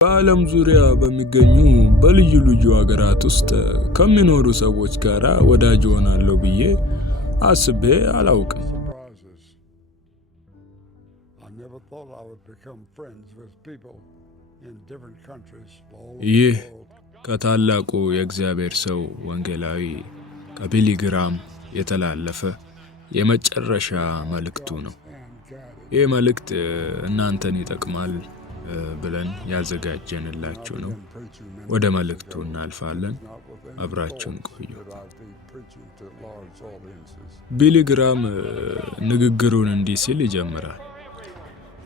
በዓለም ዙሪያ በሚገኙ በልዩ ልዩ ሀገራት ውስጥ ከሚኖሩ ሰዎች ጋር ወዳጅ ሆናለሁ ብዬ አስቤ አላውቅም። ይህ ከታላቁ የእግዚአብሔር ሰው ወንጌላዊ ከቢሊ ግራም የተላለፈ የመጨረሻ መልእክቱ ነው። ይህ መልእክት እናንተን ይጠቅማል ብለን ያዘጋጀንላችሁ ነው። ወደ መልእክቱ እናልፋለን። አብራችሁን ቆዩ። ቢሊ ግራም ንግግሩን እንዲህ ሲል ይጀምራል።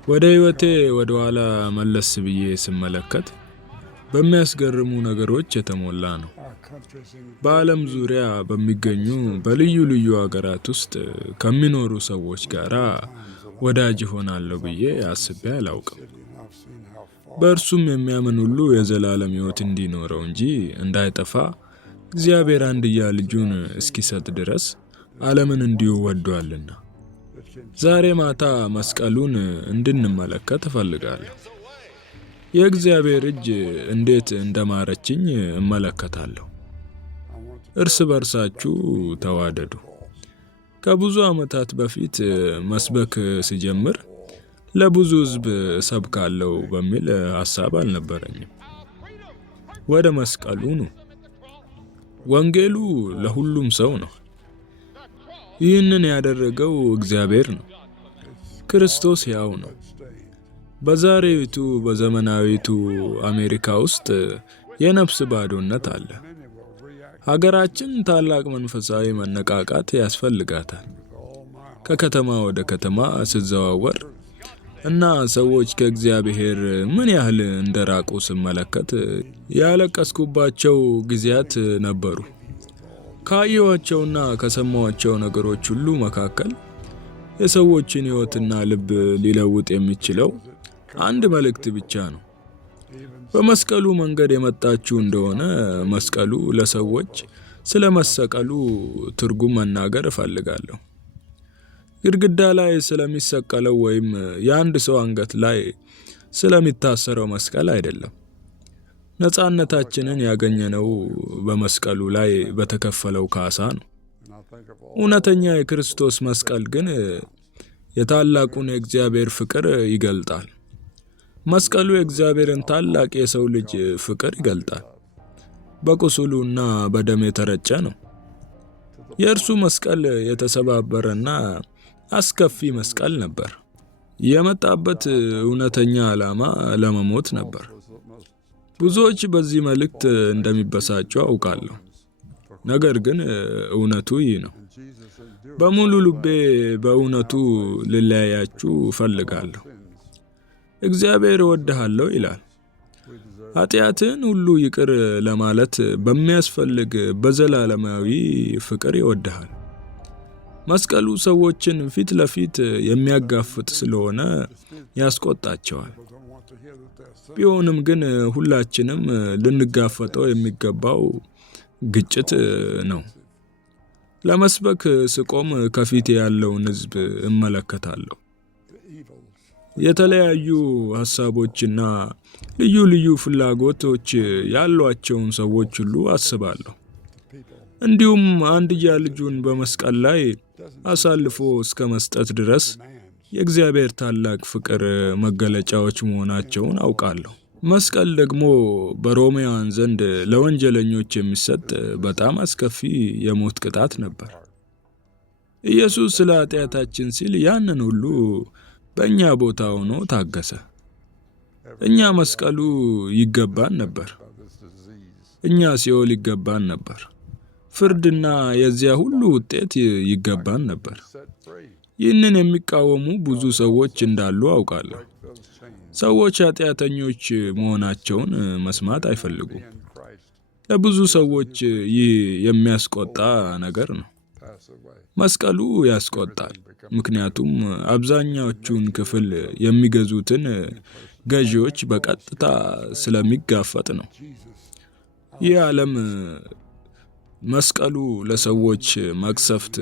ወደ ህይወቴ ወደ ኋላ መለስ ብዬ ስመለከት በሚያስገርሙ ነገሮች የተሞላ ነው። በዓለም ዙሪያ በሚገኙ በልዩ ልዩ ሀገራት ውስጥ ከሚኖሩ ሰዎች ጋር ወዳጅ ሆናለሁ ብዬ አስቤ አላውቅም። በእርሱም የሚያምን ሁሉ የዘላለም ህይወት እንዲኖረው እንጂ እንዳይጠፋ እግዚአብሔር አንድያ ልጁን እስኪሰጥ ድረስ ዓለምን እንዲሁ ወዷልና። ዛሬ ማታ መስቀሉን እንድንመለከት እፈልጋለሁ። የእግዚአብሔር እጅ እንዴት እንደማረችኝ እመለከታለሁ። እርስ በርሳችሁ ተዋደዱ። ከብዙ ዓመታት በፊት መስበክ ሲጀምር ለብዙ ህዝብ ሰብካለሁ በሚል ሐሳብ አልነበረኝም። ወደ መስቀሉ ነው። ወንጌሉ ለሁሉም ሰው ነው። ይህንን ያደረገው እግዚአብሔር ነው። ክርስቶስ ያው ነው። በዛሬቱ በዘመናዊቱ አሜሪካ ውስጥ የነፍስ ባዶነት አለ። ሀገራችን ታላቅ መንፈሳዊ መነቃቃት ያስፈልጋታል። ከከተማ ወደ ከተማ ስዘዋወር እና ሰዎች ከእግዚአብሔር ምን ያህል እንደራቁ ስመለከት ያለቀስኩባቸው ጊዜያት ነበሩ። ካየኋቸውና ከሰማኋቸው ነገሮች ሁሉ መካከል የሰዎችን ሕይወትና ልብ ሊለውጥ የሚችለው አንድ መልእክት ብቻ ነው። በመስቀሉ መንገድ የመጣችሁ እንደሆነ መስቀሉ ለሰዎች ስለ መሰቀሉ ትርጉም መናገር እፈልጋለሁ። ግድግዳ ላይ ስለሚሰቀለው ወይም የአንድ ሰው አንገት ላይ ስለሚታሰረው መስቀል አይደለም። ነፃነታችንን ያገኘነው በመስቀሉ ላይ በተከፈለው ካሳ ነው። እውነተኛ የክርስቶስ መስቀል ግን የታላቁን የእግዚአብሔር ፍቅር ይገልጣል። መስቀሉ የእግዚአብሔርን ታላቅ የሰው ልጅ ፍቅር ይገልጣል። በቁስሉና በደም የተረጨ ነው። የእርሱ መስቀል የተሰባበረና አስከፊ መስቀል ነበር። የመጣበት እውነተኛ ዓላማ ለመሞት ነበር። ብዙዎች በዚህ መልእክት እንደሚበሳጩ አውቃለሁ። ነገር ግን እውነቱ ይህ ነው። በሙሉ ልቤ በእውነቱ ልለያያችሁ እፈልጋለሁ። እግዚአብሔር እወድሃለሁ ይላል። ኃጢአትን ሁሉ ይቅር ለማለት በሚያስፈልግ በዘላለማዊ ፍቅር ይወድሃል። መስቀሉ ሰዎችን ፊት ለፊት የሚያጋፍጥ ስለሆነ ያስቆጣቸዋል። ቢሆንም ግን ሁላችንም ልንጋፈጠው የሚገባው ግጭት ነው። ለመስበክ ስቆም ከፊቴ ያለውን ሕዝብ እመለከታለሁ። የተለያዩ ሐሳቦችና ልዩ ልዩ ፍላጎቶች ያሏቸውን ሰዎች ሁሉ አስባለሁ። እንዲሁም አንድያ ልጁን በመስቀል ላይ አሳልፎ እስከ መስጠት ድረስ የእግዚአብሔር ታላቅ ፍቅር መገለጫዎች መሆናቸውን አውቃለሁ። መስቀል ደግሞ በሮማውያን ዘንድ ለወንጀለኞች የሚሰጥ በጣም አስከፊ የሞት ቅጣት ነበር። ኢየሱስ ስለ ኃጢአታችን ሲል ያንን ሁሉ በእኛ ቦታ ሆኖ ታገሰ። እኛ መስቀሉ ይገባን ነበር። እኛ ሲኦል ይገባን ነበር። ፍርድና የዚያ ሁሉ ውጤት ይገባን ነበር። ይህንን የሚቃወሙ ብዙ ሰዎች እንዳሉ አውቃለሁ። ሰዎች ኃጢአተኞች መሆናቸውን መስማት አይፈልጉም። ለብዙ ሰዎች ይህ የሚያስቆጣ ነገር ነው። መስቀሉ ያስቆጣል፣ ምክንያቱም አብዛኛዎቹን ክፍል የሚገዙትን ገዢዎች በቀጥታ ስለሚጋፈጥ ነው። ይህ ዓለም መስቀሉ ለሰዎች መቅሰፍት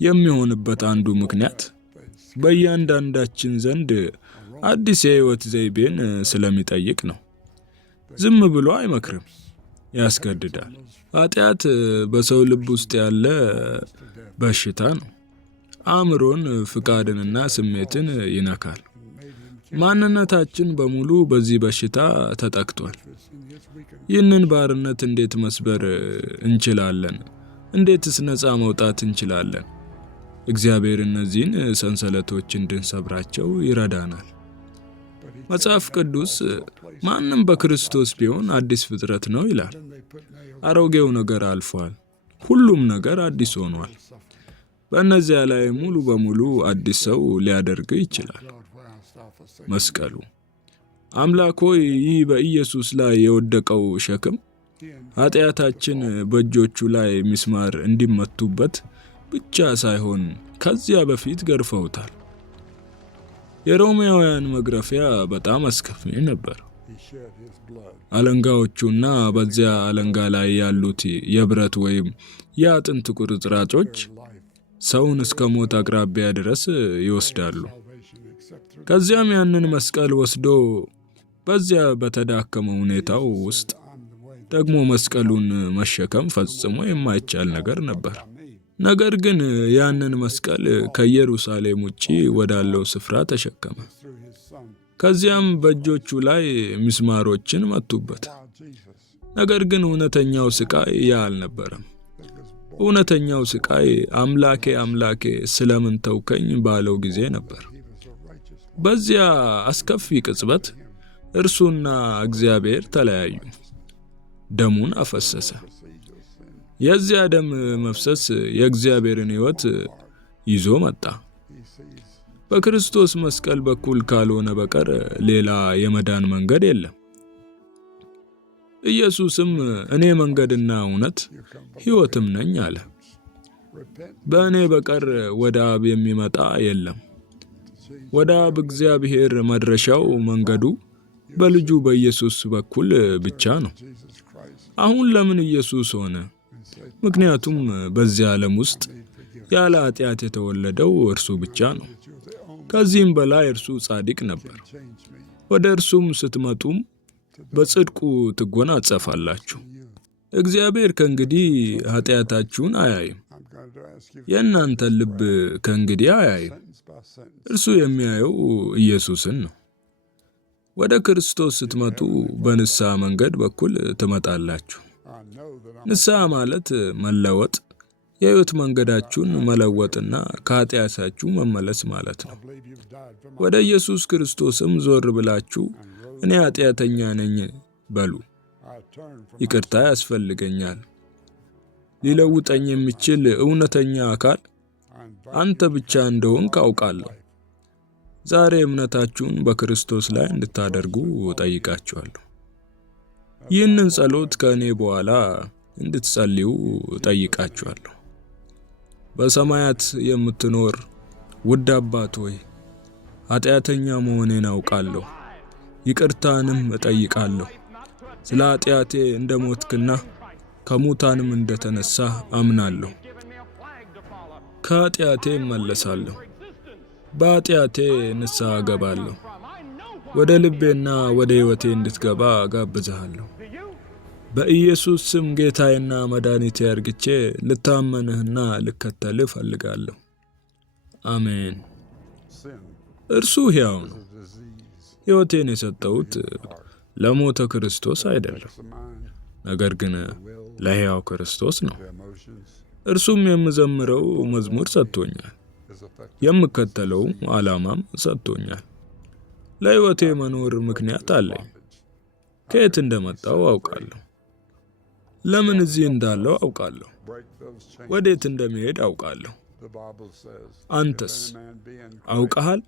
የሚሆንበት አንዱ ምክንያት በእያንዳንዳችን ዘንድ አዲስ የህይወት ዘይቤን ስለሚጠይቅ ነው። ዝም ብሎ አይመክርም፣ ያስገድዳል። ኃጢአት በሰው ልብ ውስጥ ያለ በሽታ ነው። አእምሮን፣ ፍቃድንና ስሜትን ይነካል። ማንነታችን በሙሉ በዚህ በሽታ ተጠቅቷል። ይህንን ባርነት እንዴት መስበር እንችላለን? እንዴትስ ነፃ መውጣት እንችላለን? እግዚአብሔር እነዚህን ሰንሰለቶች እንድንሰብራቸው ይረዳናል። መጽሐፍ ቅዱስ ማንም በክርስቶስ ቢሆን አዲስ ፍጥረት ነው ይላል። አሮጌው ነገር አልፏል፣ ሁሉም ነገር አዲስ ሆኗል። በእነዚያ ላይ ሙሉ በሙሉ አዲስ ሰው ሊያደርግ ይችላል። መስቀሉ። አምላክ ሆይ፣ ይህ በኢየሱስ ላይ የወደቀው ሸክም ኃጢአታችን በእጆቹ ላይ ሚስማር እንዲመቱበት ብቻ ሳይሆን ከዚያ በፊት ገርፈውታል። የሮማውያን መግረፊያ በጣም አስከፊ ነበር። አለንጋዎቹና በዚያ አለንጋ ላይ ያሉት የብረት ወይም የአጥንት ቁርጥራጮች ሰውን እስከ ሞት አቅራቢያ ድረስ ይወስዳሉ። ከዚያም ያንን መስቀል ወስዶ በዚያ በተዳከመ ሁኔታው ውስጥ ደግሞ መስቀሉን መሸከም ፈጽሞ የማይቻል ነገር ነበር። ነገር ግን ያንን መስቀል ከኢየሩሳሌም ውጪ ወዳለው ስፍራ ተሸከመ። ከዚያም በእጆቹ ላይ ምስማሮችን መቱበት። ነገር ግን እውነተኛው ስቃይ ያ አልነበረም። እውነተኛው ስቃይ አምላኬ አምላኬ ስለምን ተውከኝ ባለው ጊዜ ነበር። በዚያ አስከፊ ቅጽበት እርሱና እግዚአብሔር ተለያዩ። ደሙን አፈሰሰ። የዚያ ደም መፍሰስ የእግዚአብሔርን ሕይወት ይዞ መጣ። በክርስቶስ መስቀል በኩል ካልሆነ በቀር ሌላ የመዳን መንገድ የለም። ኢየሱስም እኔ መንገድና እውነት ሕይወትም ነኝ አለ። በእኔ በቀር ወደ አብ የሚመጣ የለም። ወደ አብ እግዚአብሔር መድረሻው መንገዱ በልጁ በኢየሱስ በኩል ብቻ ነው። አሁን ለምን ኢየሱስ ሆነ? ምክንያቱም በዚህ ዓለም ውስጥ ያለ ኃጢአት የተወለደው እርሱ ብቻ ነው። ከዚህም በላይ እርሱ ጻድቅ ነበር። ወደ እርሱም ስትመጡም በጽድቁ ትጎናጸፋላችሁ። እግዚአብሔር ከእንግዲህ ኃጢአታችሁን አያይም። የእናንተን ልብ ከእንግዲህ አያይም። እርሱ የሚያየው ኢየሱስን ነው። ወደ ክርስቶስ ስትመጡ በንስሐ መንገድ በኩል ትመጣላችሁ። ንስሐ ማለት መለወጥ፣ የሕይወት መንገዳችሁን መለወጥና ከኃጢአታችሁ መመለስ ማለት ነው። ወደ ኢየሱስ ክርስቶስም ዞር ብላችሁ እኔ ኃጢአተኛ ነኝ በሉ። ይቅርታ ያስፈልገኛል። ሊለውጠኝ የሚችል እውነተኛ አካል አንተ ብቻ እንደሆንክ አውቃለሁ። ዛሬ እምነታችሁን በክርስቶስ ላይ እንድታደርጉ ጠይቃችኋለሁ። ይህንን ጸሎት ከእኔ በኋላ እንድትጸልዩ ጠይቃችኋለሁ። በሰማያት የምትኖር ውድ አባት ሆይ፣ ኃጢአተኛ መሆኔን አውቃለሁ። ይቅርታንም እጠይቃለሁ። ስለ ኃጢአቴ እንደ ሞትክና ከሙታንም እንደተነሳ አምናለሁ። ከኃጢአቴ እመለሳለሁ። በኃጢአቴ ንስሐ እገባለሁ። ወደ ልቤና ወደ ሕይወቴ እንድትገባ ጋብዝሃለሁ። በኢየሱስ ስም ጌታዬና መድኃኒቴ አርግቼ ልታመንህና ልከተልህ እፈልጋለሁ። አሜን። እርሱ ሕያው ነው። ሕይወቴን የሰጠሁት ለሞተ ክርስቶስ አይደለም፣ ነገር ግን ለሕያው ክርስቶስ ነው። እርሱም የምዘምረው መዝሙር ሰጥቶኛል፣ የምከተለው ዓላማም ሰጥቶኛል። ለሕይወቴ መኖር ምክንያት አለኝ። ከየት እንደመጣው አውቃለሁ። ለምን እዚህ እንዳለው አውቃለሁ። ወዴት እንደሚሄድ አውቃለሁ። አንተስ አውቀሃል?